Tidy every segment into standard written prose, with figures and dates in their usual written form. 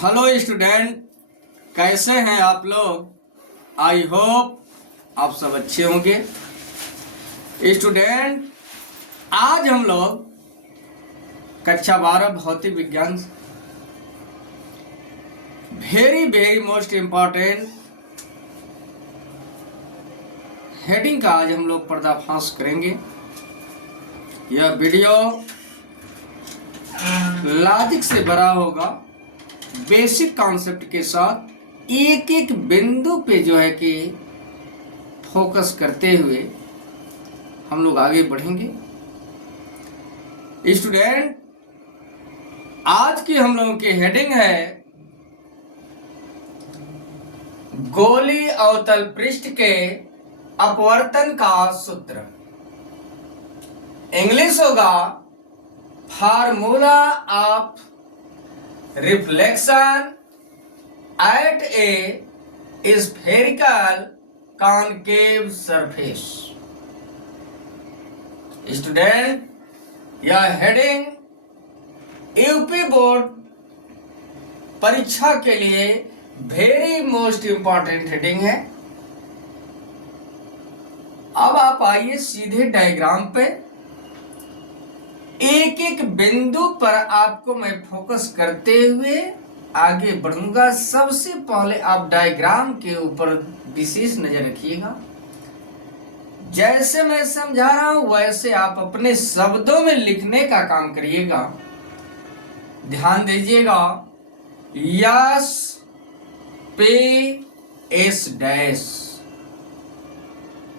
Hello student, कैसे हैं आप लोग। आई होप आप सब अच्छे होंगे। स्टूडेंट, आज हम लोग कक्षा 12 भौतिक विज्ञान वेरी मोस्ट इम्पॉर्टेंट हेडिंग का आज हम लोग पर्दाफाश करेंगे। यह वीडियो लॉजिक से भरा होगा, बेसिक कॉन्सेप्ट के साथ एक एक बिंदु पे जो है कि फोकस करते हुए हम लोग आगे बढ़ेंगे। स्टूडेंट, आज की हम लोगों की हेडिंग है गोली अवतल पृष्ठ के अपवर्तन का सूत्र। इंग्लिश होगा formula of reflection at a spherical concave surface। Student, यह हेडिंग यूपी बोर्ड परीक्षा के लिए वेरी मोस्ट इंपॉर्टेंट हेडिंग है। अब आप आइए सीधे डायग्राम पे। एक एक बिंदु पर आपको मैं फोकस करते हुए आगे बढ़ूंगा। सबसे पहले आप डायग्राम के ऊपर विशेष नजर रखिएगा। जैसे मैं समझा रहा हूं वैसे आप अपने शब्दों में लिखने का काम करिएगा। ध्यान दीजिएगा। यस पे एस डैश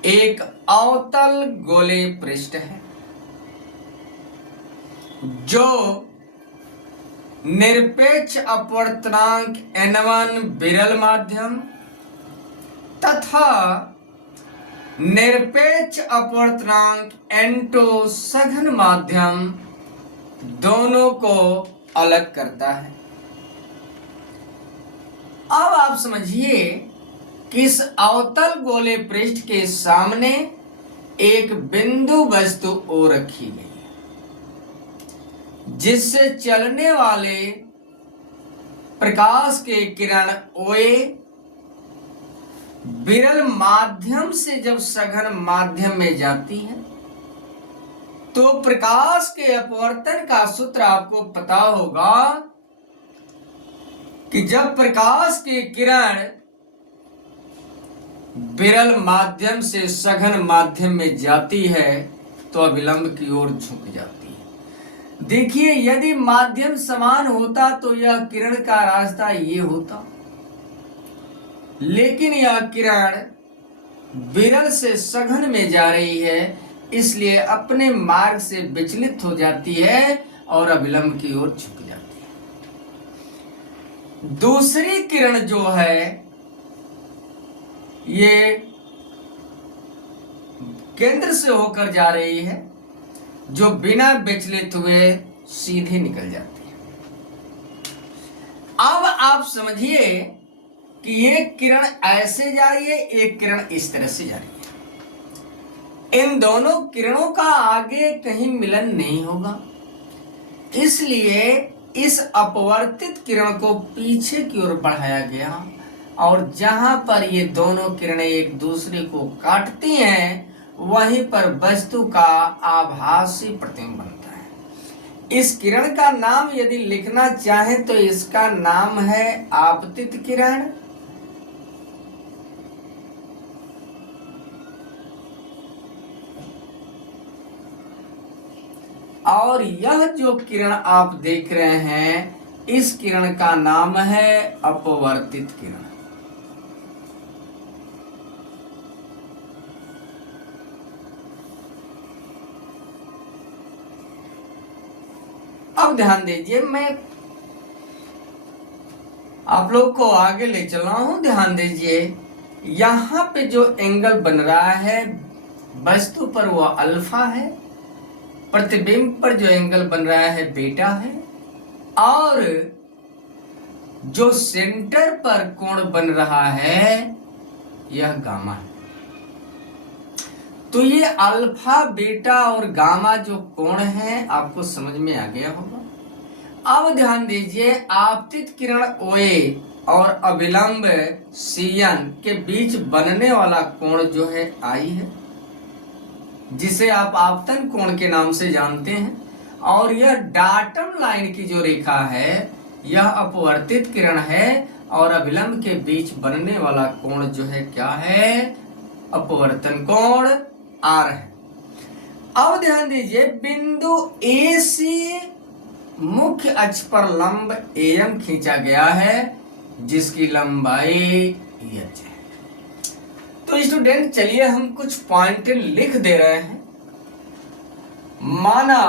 एक अवतल गोले पृष्ठ है जो निरपेक्ष अपवर्तनांक n1 विरल माध्यम तथा निरपेक्ष अपवर्तनांक n2 सघन माध्यम दोनों को अलग करता है। अब आप समझिए कि इस अवतल गोले पृष्ठ के सामने एक बिंदु वस्तु O रखी गई जिससे चलने वाले प्रकाश के किरण OA विरल माध्यम से जब सघन माध्यम में जाती है तो प्रकाश के अपवर्तन का सूत्र आपको पता होगा कि जब प्रकाश की किरण विरल माध्यम से सघन माध्यम में जाती है तो अभिलंब की ओर झुक जाती है। देखिए, यदि माध्यम समान होता तो यह किरण का रास्ता ये होता, लेकिन यह किरण विरल से सघन में जा रही है, इसलिए अपने मार्ग से विचलित हो जाती है और अभिलंब की ओर झुक जाती है। दूसरी किरण जो है ये केंद्र से होकर जा रही है जो बिना विचलित हुए सीधे निकल जाती है। अब आप समझिए कि एक किरण ऐसे जा रही है, एक किरण इस तरह से जा रही है। इन दोनों किरणों का आगे कहीं मिलन नहीं होगा, इसलिए इस अपवर्तित किरण को पीछे की ओर बढ़ाया गया और जहां पर ये दोनों किरणें एक दूसरे को काटती हैं वहीं पर वस्तु का आभासी प्रतिबिंब बनता है। इस किरण का नाम यदि लिखना चाहें तो इसका नाम है आपतित किरण और यह जो किरण आप देख रहे हैं इस किरण का नाम है अपवर्तित किरण। अब ध्यान दीजिए, मैं आप लोग को आगे ले चल रहा हूं। ध्यान दीजिए, यहां पे जो एंगल बन रहा है वस्तु पर वह अल्फा है, प्रतिबिंब पर जो एंगल बन रहा है बीटा है और जो सेंटर पर कोण बन रहा है यह गामा है। तो ये अल्फा बीटा और गामा जो कोण है आपको समझ में आ गया होगा। अब ध्यान दीजिए, आपतित किरण OA और अभिलंब CN के बीच बनने वाला कोण जो है I है, जिसे आप आपतन कोण के नाम से जानते हैं। और यह डार्टन लाइन की जो रेखा है, यह अपवर्तित किरण है और अभिलंब के बीच बनने वाला कोण जो है क्या है, अपवर्तन कोण R है। अब ध्यान दीजिए, बिंदु A से मुख्य अक्ष पर लंब AM खींचा गया है, जिसकी लंबाई h है। तो स्टूडेंट चलिए हम कुछ पॉइंट लिख दे रहे हैं। माना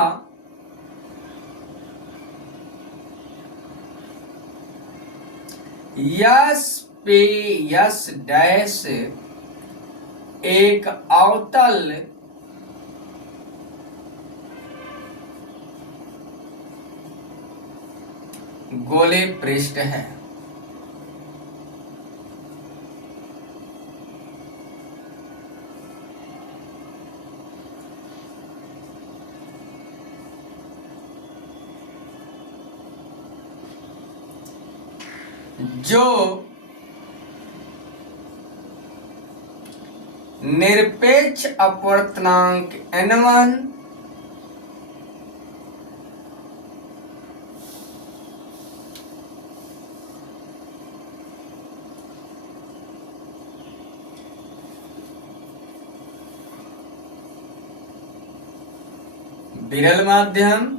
यस पे यस डैश एक अवतल गोले पृष्ठ है। जो निरपेक्ष अपवर्तनांक n1 विरल माध्यम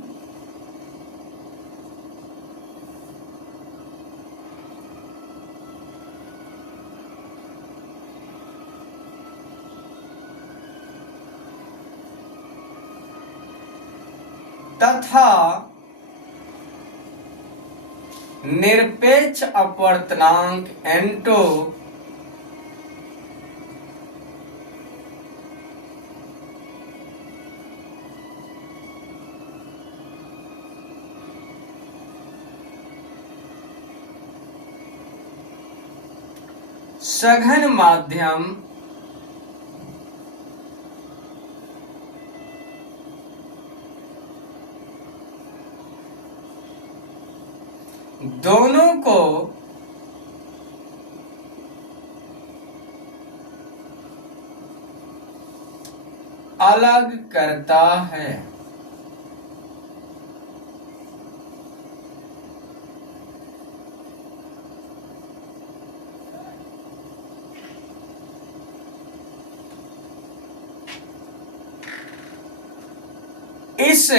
तथा निरपेक्ष अपवर्तनांक n2 सघन माध्यम दोनों को अलग करता है। इस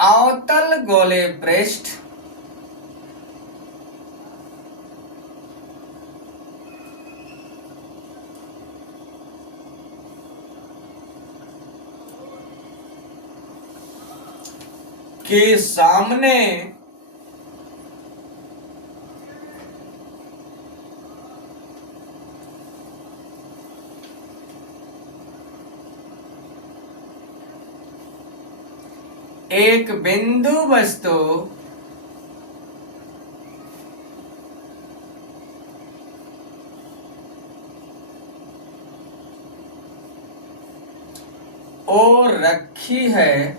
अवतल गोले पृष्ठ के सामने एक बिंदु वस्तु और रखी है,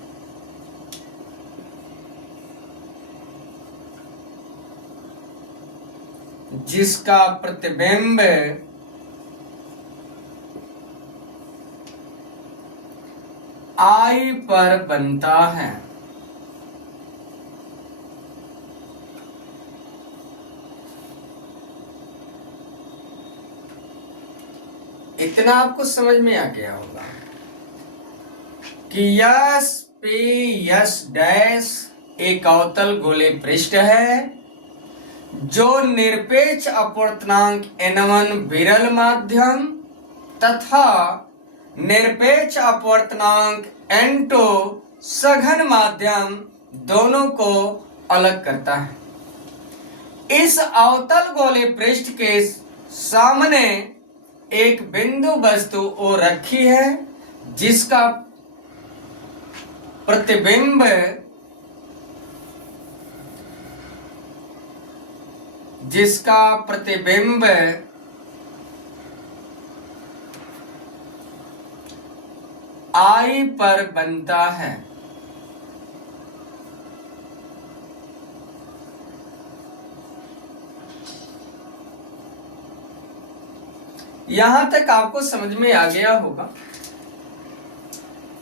जिसका प्रतिबिंब I पर बनता है। इतना आपको समझ में आ गया होगा कि यस पे यस डैश एक अवतल गोले पृष्ठ है, जो निरपेक्ष अपवर्तनांक n1 विरल माध्यम तथा निरपेक्ष अपवर्तनांक n2 सघन माध्यम दोनों को अलग करता है। इस अवतल गोले पृष्ठ के सामने एक बिंदु वस्तु O रखी है, जिसका प्रतिबिंब I पर बनता है। यहां तक आपको समझ में आ गया होगा।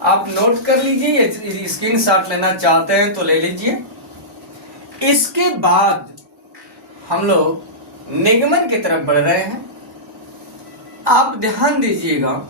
आप नोट कर लीजिए, स्क्रीनशॉट लेना चाहते हैं तो ले लीजिए। इसके बाद हम लोग निगमन की तरफ बढ़ रहे हैं। आप ध्यान दीजिएगा,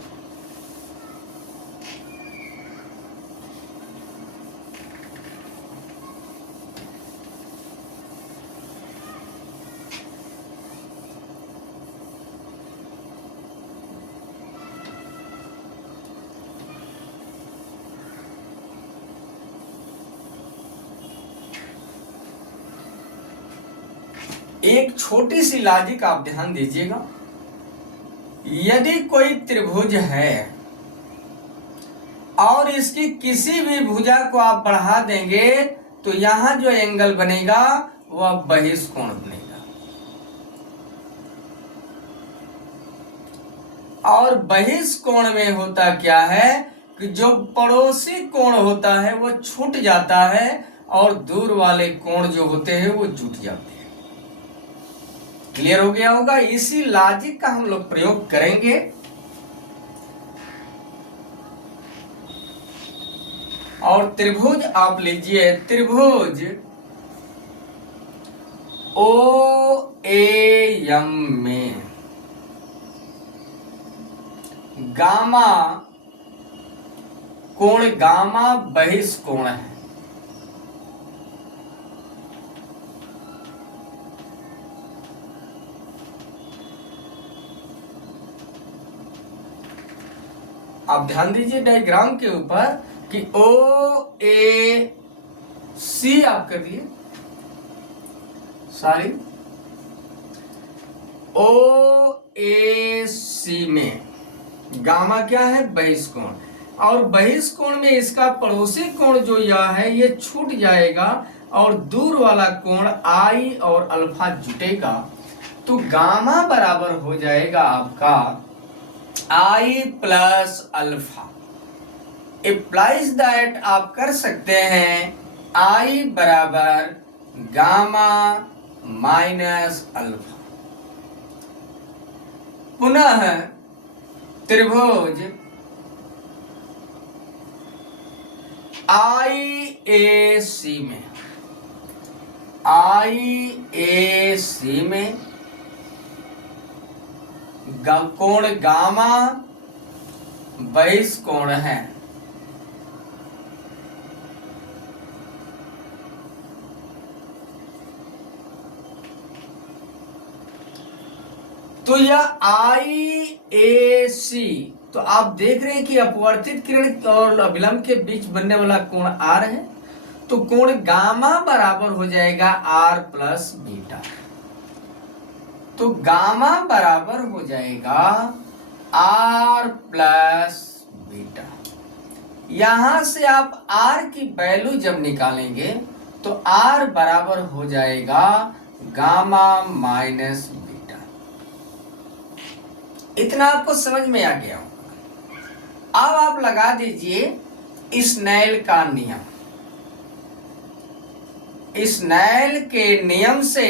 एक छोटी सी लॉजिक आप ध्यान दीजिएगा। यदि कोई त्रिभुज है और इसकी किसी भी भुजा को आप बढ़ा देंगे तो यहां जो एंगल बनेगा वह बहिष्कोण बनेगा। और बहिष्कोण में होता क्या है कि जो पड़ोसी कोण होता है वो छूट जाता है और दूर वाले कोण जो होते हैं वो जुट जाते हैं। क्लियर हो गया होगा। इसी लॉजिक का हम लोग प्रयोग करेंगे। और त्रिभुज आप लीजिए, त्रिभुज ओ ए एम में गामा कोण, गामा बहिष्कोण है। आप ध्यान दीजिए डायग्राम के ऊपर कि ओ ए सी आप कर दिए, सॉरी, ओ ए सी में गामा क्या है? बहिष्कोण। और बहिष्कोण में इसका पड़ोसी कोण जो यह है ये छूट जाएगा और दूर वाला कोण आई और अल्फा जुटेगा। तो गामा बराबर हो जाएगा आपका आई प्लस अल्फा। इम्प्लाइज दैट आप कर सकते हैं आई बराबर गामा माइनस अल्फा। पुनः त्रिभुज आई ए सी में, आई ए सी में कोण गामा बहिष्कोण है। तो यह आई ए सी, तो आप देख रहे हैं कि अपवर्तित किरण और अभिलंब के बीच बनने वाला कोण आर है। तो कोण गामा बराबर हो जाएगा आर प्लस बीटा। तो गामा बराबर हो जाएगा आर प्लस बीटा। यहां से आप आर की वैल्यू जब निकालेंगे तो आर बराबर हो जाएगा गामा माइनस बीटा। इतना आपको समझ में आ गया होगा। अब आप लगा दीजिए स्नेल का नियम। स्नेल के नियम से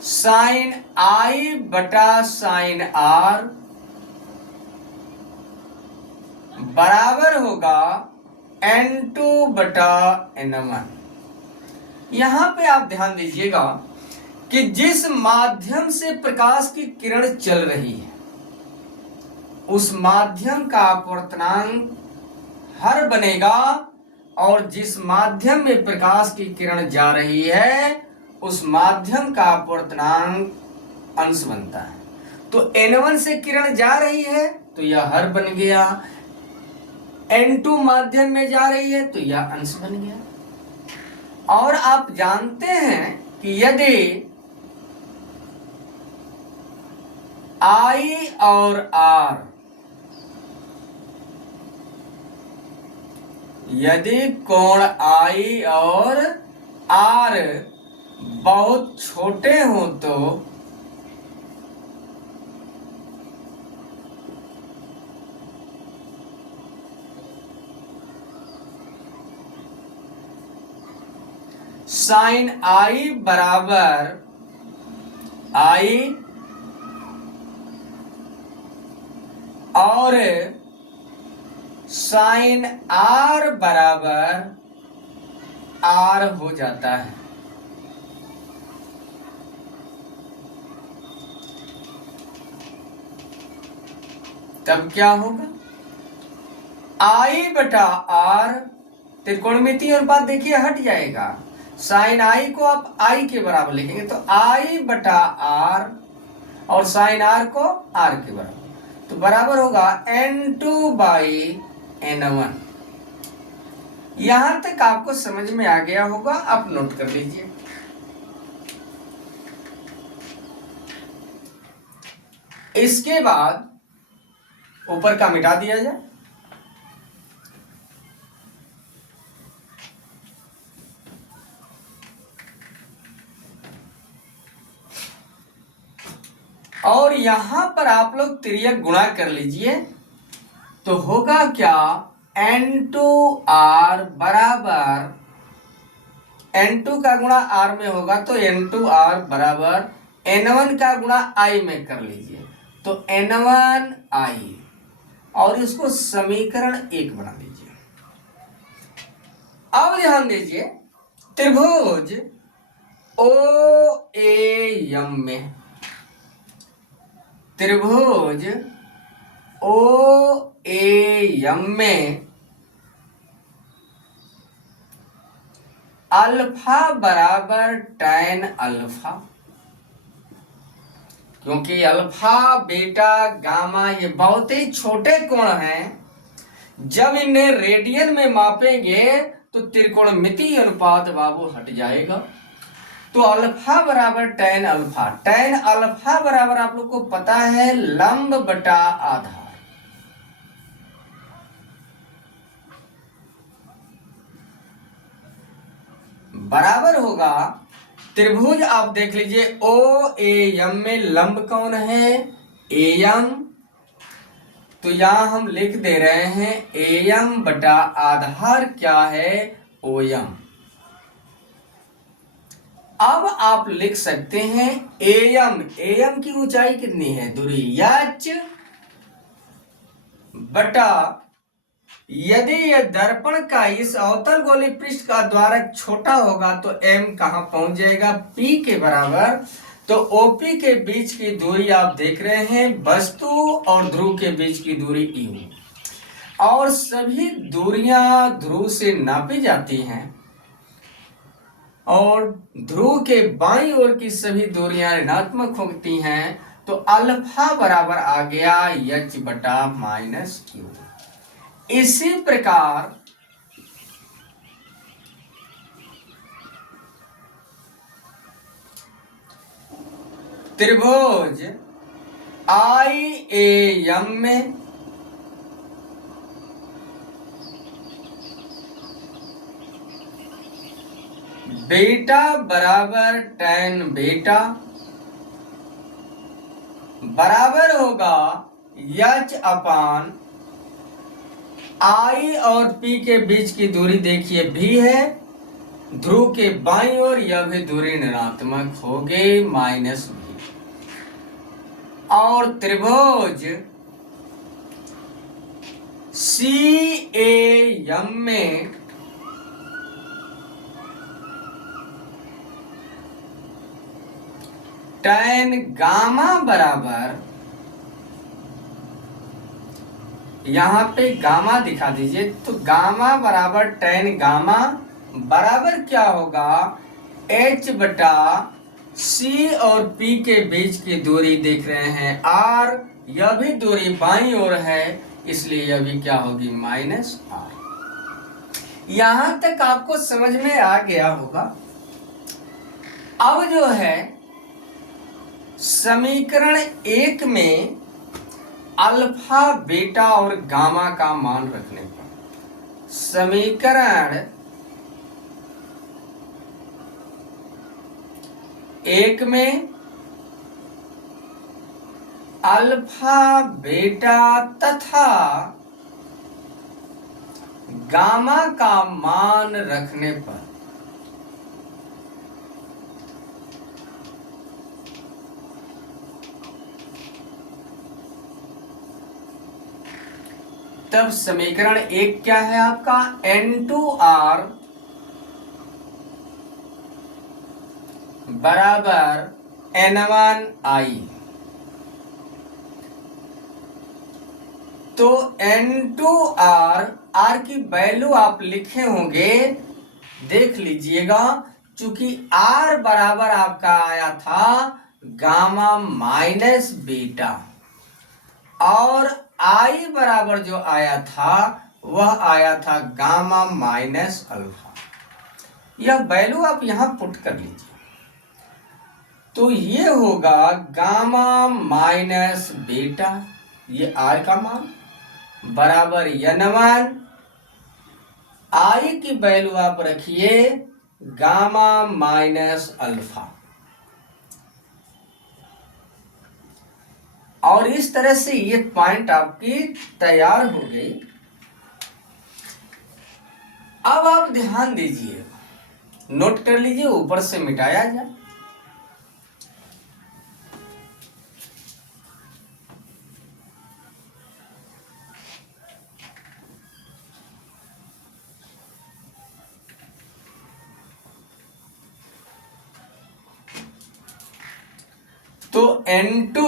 साइन आई बटा साइन आर बराबर होगा N2 बटा N1। यहां पे आप ध्यान दीजिएगा कि जिस माध्यम से प्रकाश की किरण चल रही है उस माध्यम का अपवर्तनांक हर बनेगा और जिस माध्यम में प्रकाश की किरण जा रही है उस माध्यम का अपवर्तनांक अंश बनता है। तो N1 से किरण जा रही है तो यह हर बन गया, N2 माध्यम में जा रही है तो यह अंश बन गया। और आप जानते हैं कि यदि I और R, यदि कोण I और R बहुत छोटे हो तो साइन आई बराबर आई और साइन आर बराबर आर हो जाता है। तब क्या होगा, आई बटा आर, त्रिकोणमितीय अनुपात देखिए हट जाएगा। साइन आई को आप आई के बराबर लिखेंगे तो आई बटा आर और साइन आर को आर के बराबर, तो बराबर होगा N2 बाई N1। यहां तक आपको समझ में आ गया होगा, आप नोट कर लीजिए। इसके बाद ऊपर का मिटा दिया जाए। और यहां पर आप लोग तिर्यक गुणा कर लीजिए तो होगा क्या, N2R बराबर N2 का गुणा R में होगा तो N2R बराबर N1 का गुणा I में कर लीजिए तो N1I और इसको समीकरण 1 बना लीजिए। अब ध्यान दीजिए, त्रिभुज OAM में, त्रिभुज OAM में अल्फा बराबर tan अल्फा, क्योंकि अल्फा बीटा गामा ये बहुत ही छोटे कोण हैं, जब इन्हें रेडियन में मापेंगे तो त्रिकोणमितीय अनुपात बाबू हट जाएगा। तो अल्फा बराबर tan अल्फा, tan अल्फा बराबर आप लोग को पता है लंब बटा आधार, बराबर होगा त्रिभुज, आप देख लीजिए OAM में लंब कौन है, AM, तो यहां हम लिख दे रहे हैं AM बटा आधार क्या है, OM। अब आप लिख सकते हैं AM की ऊंचाई कितनी है, दूरी h बटा, यदि यह दर्पण का इस अवतल गोलीय पृष्ठ का द्वारक छोटा होगा तो m कहां पहुंच जाएगा, P के बराबर। तो OP के बीच की दूरी आप देख रहे हैं, वस्तु और ध्रुव के बीच की दूरी u, और सभी दूरियां ध्रुव से नापी जाती हैं और ध्रुव के बाईं ओर की सभी दूरियां ऋणात्मक होती हैं, तो अल्फा बराबर आ गया h बटा -q। इसी प्रकार त्रिभुज IAM में बीटा बराबर tan बीटा बराबर होगा h अपान I और P के बीच की दूरी देखिए भी है, ध्रुव के बाईं ओर यह भी दूरी ऋणात्मक होगी -v। और त्रिभुज CAM में tan गामा बराबर, यहां पे गामा दिखा दीजिए, तो गामा बराबर tan गामा बराबर क्या होगा, h बटा C और P के बीच की दूरी देख रहे हैं R, यह भी दूरी बाईं ओर है, इसलिए यह भी क्या होगी -r। यहां तक आपको समझ में आ गया होगा। अब जो है समीकरण 1 में अल्फा बीटा और गामा का मान रखने पर, समीकरण 1 में अल्फा बीटा तथा गामा का मान रखने पर तब समीकरण एक क्या है आपका, N2R बराबर N1I। तो N2R, R की वैल्यू आप लिखे होंगे, देख लीजिएगा, चूंकि R बराबर आपका आया था गामा माइनस बीटा और I बराबर जो आया था वह आया था गामा माइनस अल्फा। यह वैल्यू आप यहां पुट कर लीजिए, तो ये होगा गामा माइनस बीटा, ये R का मान बराबर N1, I की वैल्यू आप रखिए गामा माइनस अल्फा। और इस तरह से ये पॉइंट आपकी तैयार हो गई। अब आप ध्यान दीजिए, नोट कर लीजिए, ऊपर से मिटाया जाए। तो N2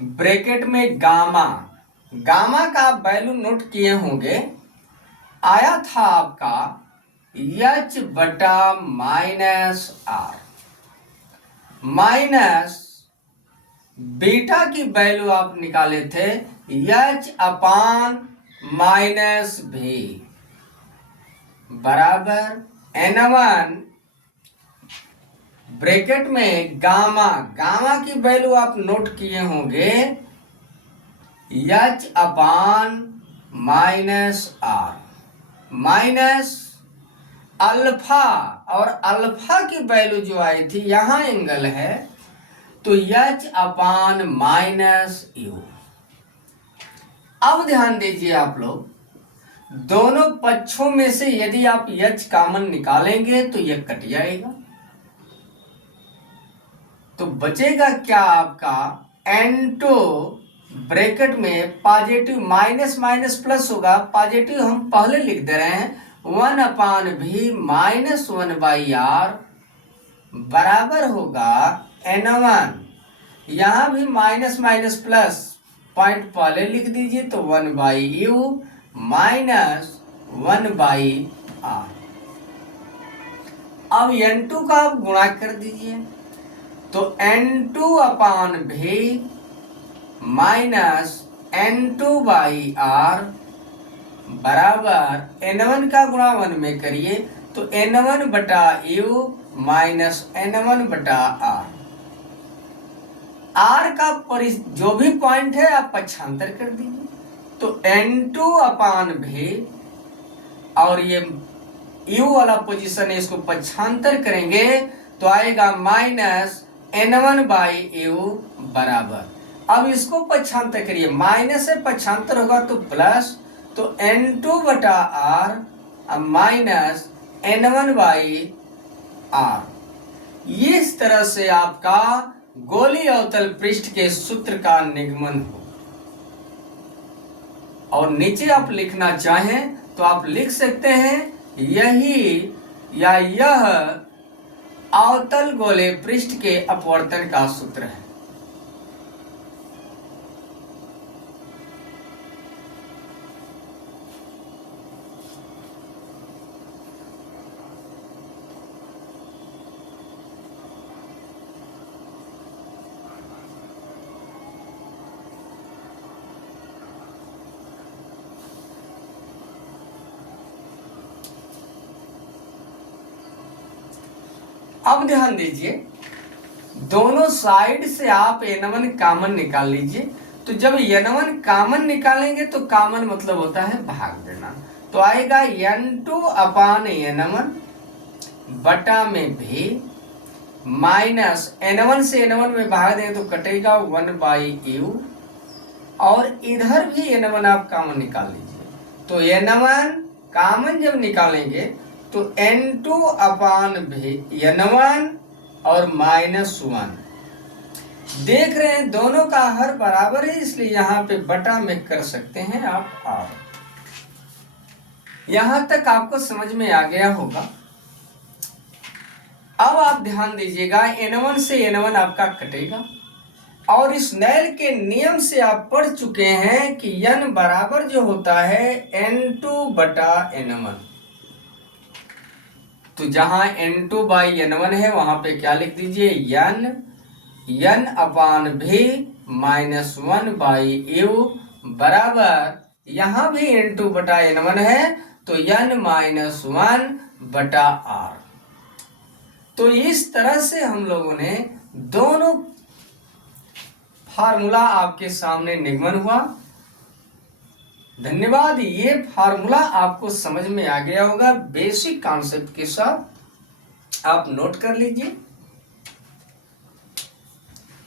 ब्रैकेट में गामा, गामा का वैल्यू नोट किए होंगे, आया था आपका H बटा माइनस R, माइनस बीटा की वैल्यू आप निकाले थे H अपान माइनस V बराबर N1 ब्रैकेट में गामा, गामा की वैल्यू आप नोट किए होंगे H upon minus R, minus alpha, और अल्फा की वैल्यू जो आई थी, यहां एंगल है तो H अपान माइनस U। अब ध्यान दीजिए आप लोग, दोनों पक्षों में से यदि आप H कॉमन निकालेंगे तो यह कट जाएगा, तो बचेगा क्या आपका N2 ब्रैकेट में पॉजिटिव, माइनस माइनस प्लस होगा, पॉजिटिव हम पहले लिख दे रहे हैं 1 अपान भी माइनस 1/R बराबर होगा N1। यहां भी माइनस माइनस प्लस, पॉइंट पहले लिख दीजिए, तो 1/U माइनस 1/R। अब N2 का आप गुणा कर दीजिए, तो N2 अपान भी माइनस N2/R बराबर N1 का गुणा 1 में करिए, तो N1 बटा U माइनस N1 बटा R। R का जो भी पॉइंट है आप पक्षांतर कर दीजिए, तो N2 अपान भी, और ये U वाला पोजीशन है, इसको पक्षांतर करेंगे तो आएगा माइनस N1/U बराबर, अब इसको पक्षांतर करिए, माइनस से पक्षांतर होगा तो प्लस, तो N2 बटा R माइनस N1/R। इस तरह से आपका गोली अवतल पृष्ठ के सूत्र का निगमन हो। और नीचे आप लिखना चाहें तो आप लिख सकते हैं यही या यह अवतल गोले पृष्ठ के अपवर्तन का सूत्र है। अब ध्यान दीजिए, दोनों साइड से आप N1 कॉमन निकाल लीजिए, तो जब N1 कॉमन निकालेंगे तो कॉमन मतलब होता है भाग देना, तो आएगा N2 अपान N1 बटा में भी माइनस N1 से N1 में भाग देंगे तो कटेगा 1/U, और इधर भी N1 आप कॉमन निकाल लीजिए, तो N1 कॉमन जब निकालेंगे तो N2 अपान भी N1 और माइनस 1, देख रहे हैं दोनों का हर बराबर है, इसलिए यहाँ पे बटा में कर सकते हैं आप आर। यहां तक आपको समझ में आ गया होगा। अब आप ध्यान दीजिएगा, n1 से n1 आपका कटेगा और इस नेल के नियम से आप पढ़ चुके हैं कि n बराबर जो होता है n2 बटा n1। तो जहां n2 बाई n1 है वहां पे क्या लिख दीजिए, n अपान भी -1 बाई यू बराबर, यहां भी n2 बटा n1 है तो n-1 बटा r। तो इस तरह से हम लोगों ने दोनों फार्मूला आपके सामने निगमन हुआ। धन्यवाद। ये फार्मूला आपको समझ में आ गया होगा, बेसिक कॉन्सेप्ट के साथ आप नोट कर लीजिए।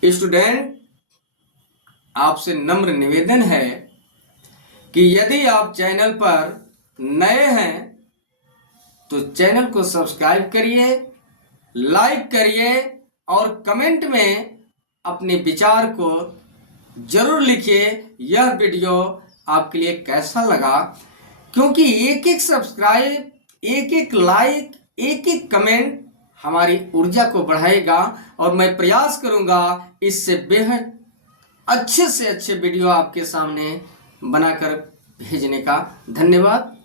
स्टूडेंट, आपसे नम्र निवेदन है कि यदि आप चैनल पर नए हैं तो चैनल को सब्सक्राइब करिए, लाइक करिए और कमेंट में अपने विचार को जरूर लिखिए यह वीडियो आपके लिए कैसा लगा, क्योंकि एक एक सब्सक्राइब, एक एक लाइक, एक एक कमेंट हमारी ऊर्जा को बढ़ाएगा और मैं प्रयास करूंगा इससे बेहद अच्छे से अच्छे वीडियो आपके सामने बनाकर भेजने का। धन्यवाद।